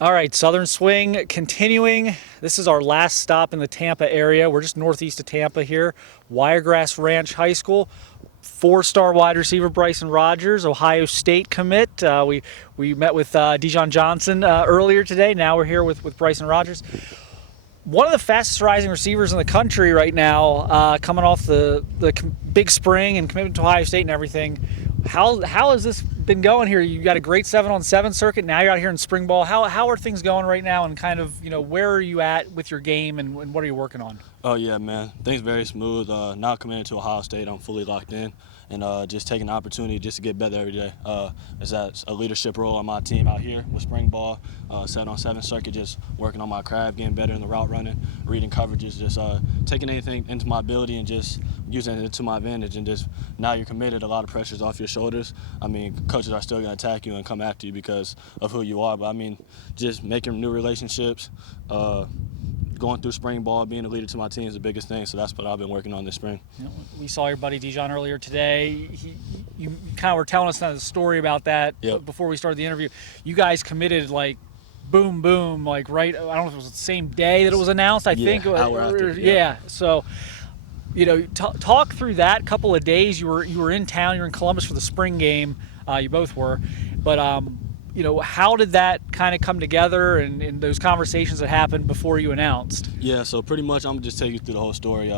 All right, Southern Swing continuing. This is our last stop in the Tampa area. We're just northeast of Tampa here. Wiregrass Ranch High School. Four-star wide receiver Bryson Rodgers, Ohio State commit. We met with Dijon Johnson earlier today. Now we're here with Bryson Rodgers. One of the fastest rising receivers in the country right now, coming off the big spring and commitment to Ohio State and everything. How has this been going here? You got a great 7-on-7 circuit. Now you're out here in spring ball. How are things going right now? And kind of where are you at with your game and what are you working on? Oh yeah, man. Things very smooth. Now committed to Ohio State, I'm fully locked in, and just taking the opportunity just to get better every day. Is that a leadership role on my team out here with spring ball, 7-on-7 circuit, just working on my craft, getting better in the route running, reading coverages, just taking anything into my ability and just using it to my advantage. And just now you're committed, a lot of pressure's off your shoulders. I mean, coaches are still going to attack you and come after you because of who you are. But I mean, just making new relationships. Going through spring ball, being a leader to my team is the biggest thing, so that's what I've been working on this spring. We saw your buddy Dijon earlier today. You kind of were telling us the story about that. Yep. Before we started the interview. You guys committed like boom, boom, like right, I don't know if it was the same day that it was announced, I think. Hour after, yeah. So, talk through that couple of days. You were in town, you were in Columbus for the spring game. You both were. But, how did that kind of come together and those conversations that happened before you announced? Yeah, so pretty much I'm going to just take you through the whole story.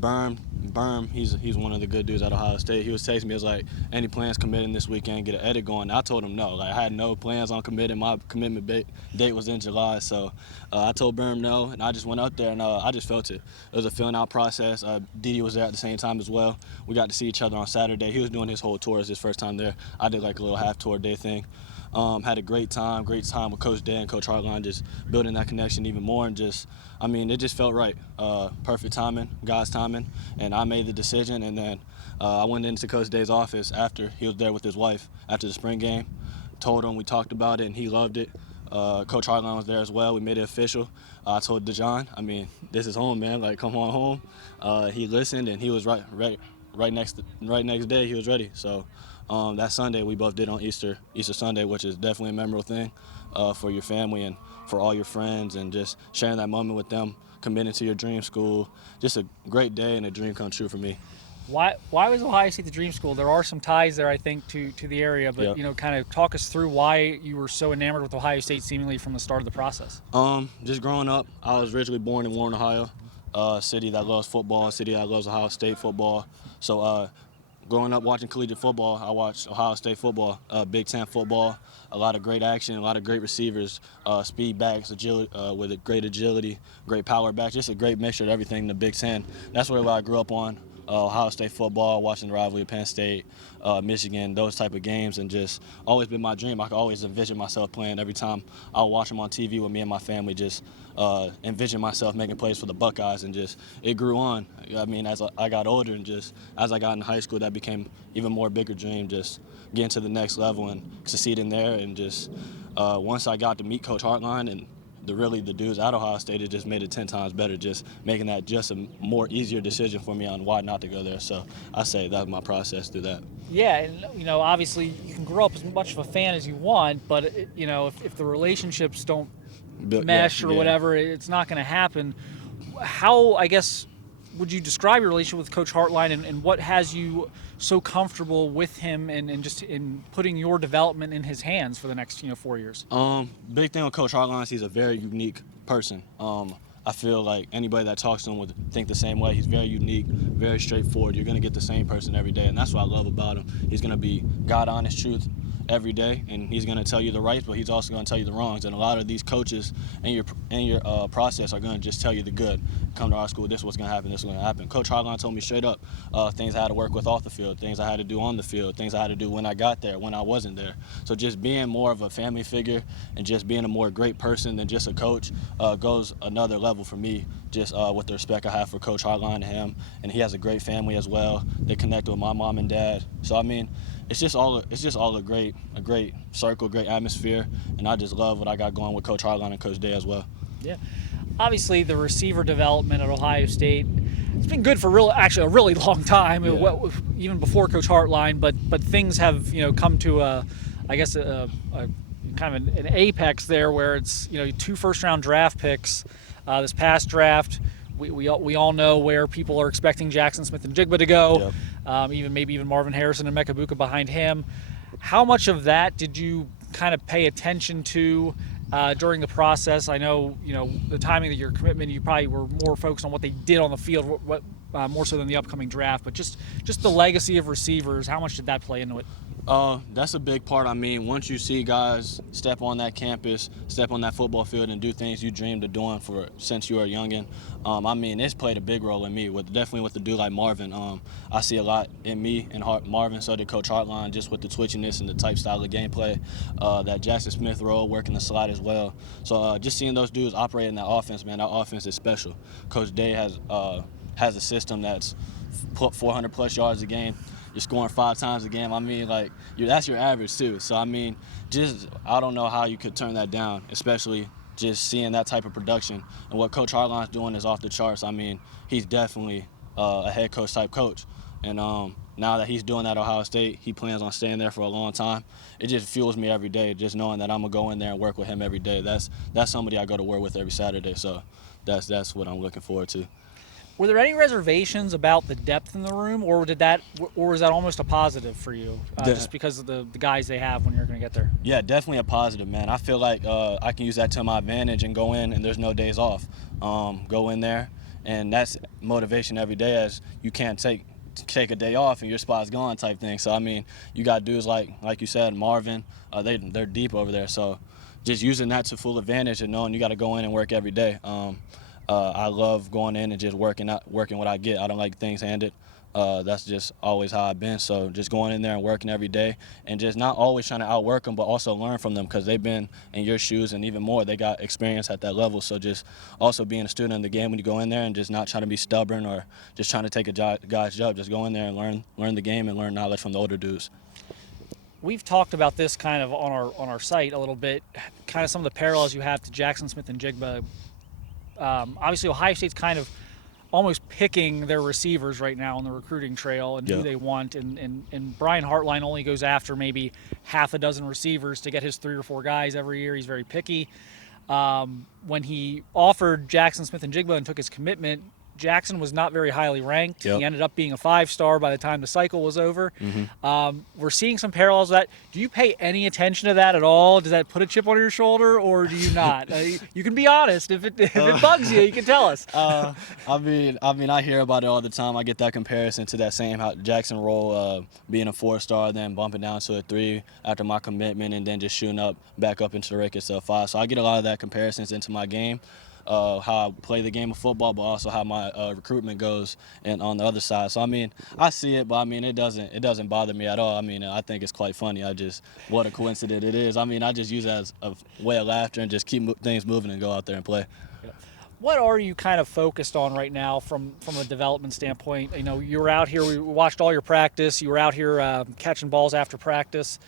Berm, he's one of the good dudes at Ohio State. He was texting me, he was like, any plans committing this weekend, get an edit going? I told him no. Like, I had no plans on committing. My commitment date was in July, so I told Berm no, and I just went out there, and I just felt it. It was a filling out process. Didi was there at the same time as well. We got to see each other on Saturday. He was doing his whole tour. It was his first time there. I did like a little half-tour day thing. Had a great time with Coach Dan and Coach Hartline, just building that connection even more, and it just felt right. Perfect timing, God's timing, and I made the decision, and then I went into Coach Day's office after he was there with his wife after the spring game, told him, we talked about it, and he loved it. Coach Hartline was there as well. We made it official. I told Dijon, this is home, man. Like, come on home. He listened, and he was right next day. He was ready. So that Sunday we both did on Easter Sunday, which is definitely a memorable thing for your family and for all your friends, and just sharing that moment with them, committing to your dream school. Just a great day and a dream come true for me. Why was Ohio State the dream school? There are some ties there, I think, to the area, but Yep. kind of talk us through why you were so enamored with Ohio State seemingly from the start of the process. Just growing up, I was originally born in Warren, Ohio, a city that loves football, a city that loves Ohio State football. So growing up watching collegiate football, I watched Ohio State football, Big Ten football, a lot of great action, a lot of great receivers, speed backs, agility, with a great agility, great power backs, just a great mixture of everything in the Big Ten. That's what I grew up on. Ohio State football, watching the rivalry of Penn State, Michigan, those type of games, and just always been my dream. I could always envision myself playing every time I would watch them on TV with me and my family, just envision myself making plays for the Buckeyes, and just it grew on. As I got older and just as I got in high school, that became even more bigger dream, just getting to the next level and succeeding there. And just once I got to meet Coach Hartline and the dudes at Ohio State, it just made it 10 times better, just making that just a more easier decision for me on why not to go there. So I say that was my process through that. Yeah, and obviously you can grow up as much of a fan as you want, but if the relationships don't mesh or whatever, it's not going to happen. How, I guess, would you describe your relationship with Coach Hartline, and what has you so comfortable with him and just in putting your development in his hands for the next 4 years? Big thing with Coach Hartline is he's a very unique person. I feel like anybody that talks to him would think the same way. He's very unique, very straightforward. You're going to get the same person every day, and that's what I love about him. He's going to be God honest truth every day, and he's going to tell you the rights, but he's also going to tell you the wrongs. And a lot of these coaches in your process are going to just tell you the good. Come to our school, this is what's going to happen, this is going to happen. Coach Hartline told me straight up things I had to work with off the field, things I had to do on the field, things I had to do when I got there, when I wasn't there. So just being more of a family figure and just being a more great person than just a coach goes another level for me, just with the respect I have for Coach Hartline and him. And he has a great family as well. They connect with my mom and dad. So it's just all a great circle, great atmosphere, and I just love what I got going with Coach Hartline and Coach Day as well. Yeah, obviously the receiver development at Ohio State, it's been good for a really long time, even before Coach Hartline. But things have come to a kind of an apex there where it's 2 first-round draft picks this past draft. We all know where people are expecting Jackson Smith-Njigba to go. Yep. Maybe even Marvin Harrison and Mekabuka behind him. How much of that did you kind of pay attention to during the process? I know, the timing of your commitment, you probably were more focused on what they did on the field, more so than the upcoming draft. But just the legacy of receivers, how much did that play into it? That's a big part. I mean, once you see guys step on that campus, step on that football field, and do things you dreamed of doing since you were a youngin', I mean, it's played a big role in me. Definitely with a dude like Marvin. I see a lot in me and Marvin. So did Coach Hartline, just with the twitchiness and the type style of gameplay. That Jackson Smith role, working the slide as well. So just seeing those dudes operate in that offense, man, that offense is special. Coach Day has a system that's put 400 plus yards a game. You're scoring 5 times a game. I mean, that's your average too. So I mean, I don't know how you could turn that down, especially just seeing that type of production. And what Coach Hartline's doing is off the charts. I mean, he's definitely a head coach type coach. And now that he's doing that at Ohio State, he plans on staying there for a long time. It just fuels me every day, just knowing that I'm gonna go in there and work with him every day. That's somebody I go to work with every Saturday. So that's what I'm looking forward to. Were there any reservations about the depth in the room, or was that almost a positive for you, just because of the guys they have when you're going to get there? Yeah, definitely a positive, man. I feel like I can use that to my advantage and go in, and there's no days off. Go in there, and that's motivation every day, as you can't take a day off and your spot's gone type thing. So I mean, you got dudes like you said, Marvin. They're deep over there. So just using that to full advantage and knowing you got to go in and work every day. I love going in and just working what I get. I don't like things handed. That's just always how I've been. So just going in there and working every day, and just not always trying to outwork them, but also learn from them, because they've been in your shoes, and even more, they got experience at that level. So just also being a student in the game when you go in there, and just not trying to be stubborn or just trying to take a guy's job. Just go in there and learn the game and learn knowledge from the older dudes. We've talked about this kind of on our site a little bit, kind of some of the parallels you have to Jackson Smith-Njigba. Obviously, Ohio State's kind of almost picking their receivers right now on the recruiting trail and who they want. And Brian Hartline only goes after maybe half a dozen receivers to get his 3 or 4 guys every year. He's very picky. When he offered Jackson Smith-Njigba and took his commitment, Jackson was not very highly ranked. Yep. He ended up being a 5-star by the time the cycle was over. Mm-hmm. We're seeing some parallels of that. Do you pay any attention to that at all? Does that put a chip on your shoulder, or do you not? You can be honest. If it bugs you, you can tell us. I mean, I hear about it all the time. I get that comparison to that same Jackson role, being a 4-star, then bumping down to a 3 after my commitment, and then just shooting back up into the rank as a 5. So I get a lot of that comparisons into my game. How I play the game of football, but also how my recruitment goes, and on the other side. So I mean, I see it, but I mean, it doesn't bother me at all. I mean, I think it's quite funny. What a coincidence it is. I mean, I just use it as a way of laughter and just keep things moving and go out there and play. What are you kind of focused on right now from a development standpoint? You were out here, we watched all your practice. You were out here catching balls after practice.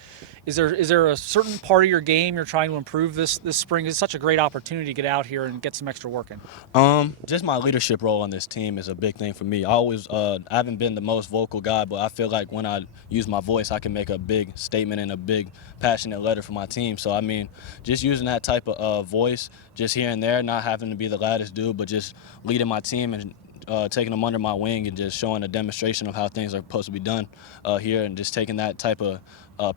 Is there a certain part of your game you're trying to improve this spring? It's such a great opportunity to get out here and get some extra work in. Just my leadership role on this team is a big thing for me. I haven't been the most vocal guy, but I feel like when I use my voice, I can make a big statement and a big passionate letter for my team. So I mean, just using that type of voice, just here and there, not having to be the loudest dude, but just leading my team and taking them under my wing and just showing a demonstration of how things are supposed to be done here, and just taking that type of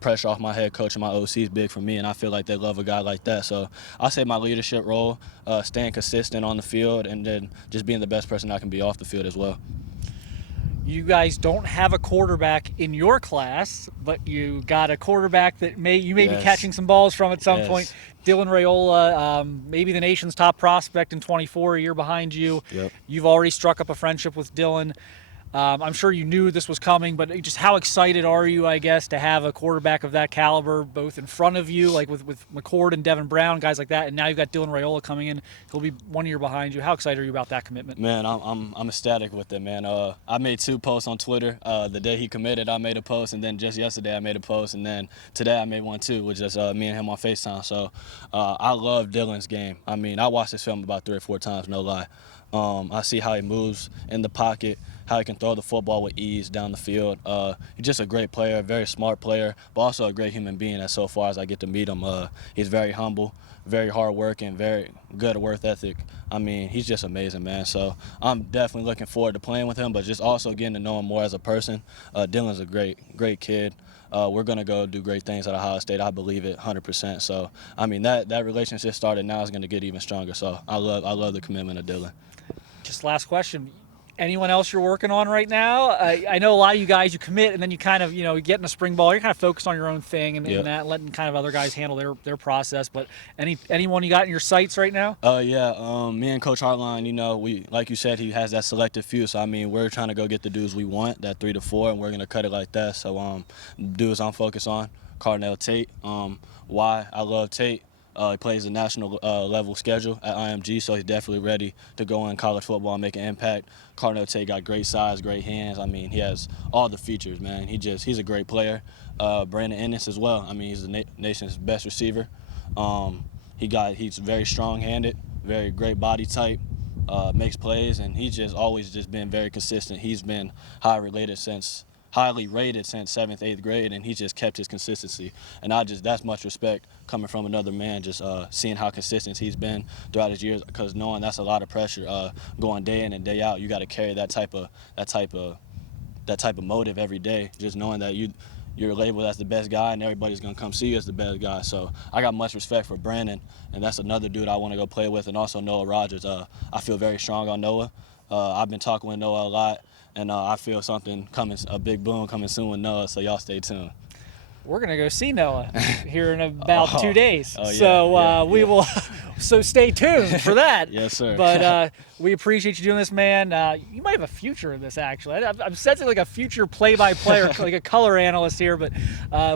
pressure off my head coach and my OC is big for me, and I feel like they love a guy like that. So I say my leadership role, staying consistent on the field, and then just being the best person I can be off the field as well. You guys don't have a quarterback in your class, but you got a quarterback that you may be catching some balls from at some point. Dylan Rayola, maybe the nation's top prospect in 24, a year behind you. Yep. You've already struck up a friendship with Dylan. I'm sure you knew this was coming, but just how excited are you, I guess, to have a quarterback of that caliber both in front of you, like with McCord and Devin Brown, guys like that, and now you've got Dylan Rayola coming in. He'll be 1 year behind you. How excited are you about that commitment? Man, I'm ecstatic with it, man. I made 2 posts on Twitter. The day he committed, I made a post, and then just yesterday I made a post, and then today I made one too, which is me and him on FaceTime. So I love Dylan's game. I mean, I watched this film about 3 or 4 times, no lie. I see how he moves in the pocket, how he can throw the football with ease down the field. He's just a great player, a very smart player, but also a great human being. As so far as I get to meet him, he's very humble, very hardworking, very good work ethic. I mean, he's just amazing, man. So I'm definitely looking forward to playing with him, but just also getting to know him more as a person. Dylan's a great kid. We're going to go do great things at Ohio State. I believe it 100%. So, I mean, that relationship started now is going to get even stronger. So I love the commitment of Dylan. Just last question. Anyone else you're working on right now? I know a lot of you guys, you commit and then you kind of, you get in a spring ball. You're kind of focused on your own thing and, Yep. and that, letting kind of other guys handle their process. But anyone you got in your sights right now? Yeah. Me and Coach Hartline, we like you said, he has that selective few. So I mean, we're trying to go get the dudes we want, that 3 to 4, and we're gonna cut it like that. So dudes I'm focused on, Cardinal Tate. Why I love Tate. He plays the national level schedule at IMG, so he's definitely ready to go in college football and make an impact. Cardinal Tate got great size, great hands. I mean, he has all the features, man. He's a great player. Brandon Ennis as well. I mean, he's the nation's best receiver. He's very strong-handed, very great body type, makes plays, and he's just always just been very consistent. He's been highly rated since 7th, 8th grade, and he just kept his consistency. And that's much respect coming from another man, just seeing how consistent he's been throughout his years, because knowing that's a lot of pressure going day in and day out. You got to carry that type of motive every day, just knowing that you're labeled as the best guy and everybody's going to come see you as the best guy. So I got much respect for Brandon, and that's another dude I want to go play with, and also Noah Rodgers. I feel very strong on Noah. I've been talking with Noah a lot. And I feel something coming, a big boom coming soon with Noah, so y'all stay tuned. We're going to go see Noah here in about 2 days. Oh, yeah, so we will, so stay tuned for that. Yes, sir. But we appreciate you doing this, man. You might have a future in this, actually. I'm sensing like a future play-by-play or like a color analyst here, but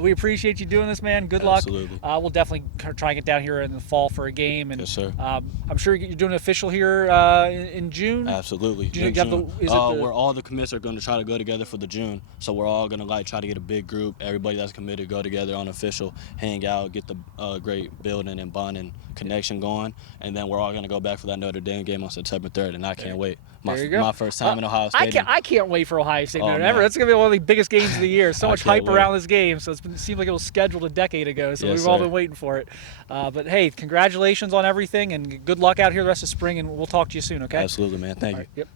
we appreciate you doing this, man. Good luck. Absolutely. We'll definitely try and get down here in the fall for a game. And, Yes, sir. I'm sure you're doing an official here in June. Absolutely. Do you In have June. where all the commits are going to try to go together for the June. So we're all going to try to get a big group. Everybody that's committed go together on official, hang out, get the great building and bonding connection going, and then we're all going to go back for that Notre Dame game on September 3rd, and I can't wait. My first time in Ohio State. I can't wait for Ohio State. Man. That's going to be one of the biggest games of the year. So much hype wait. around this game. So it seemed like it was scheduled a decade ago. So Yes, we've all sir. been waiting for it. But hey, congratulations on everything, and good luck out here the rest of spring. And we'll talk to you soon. Okay. Absolutely, man. Thank you. Yep.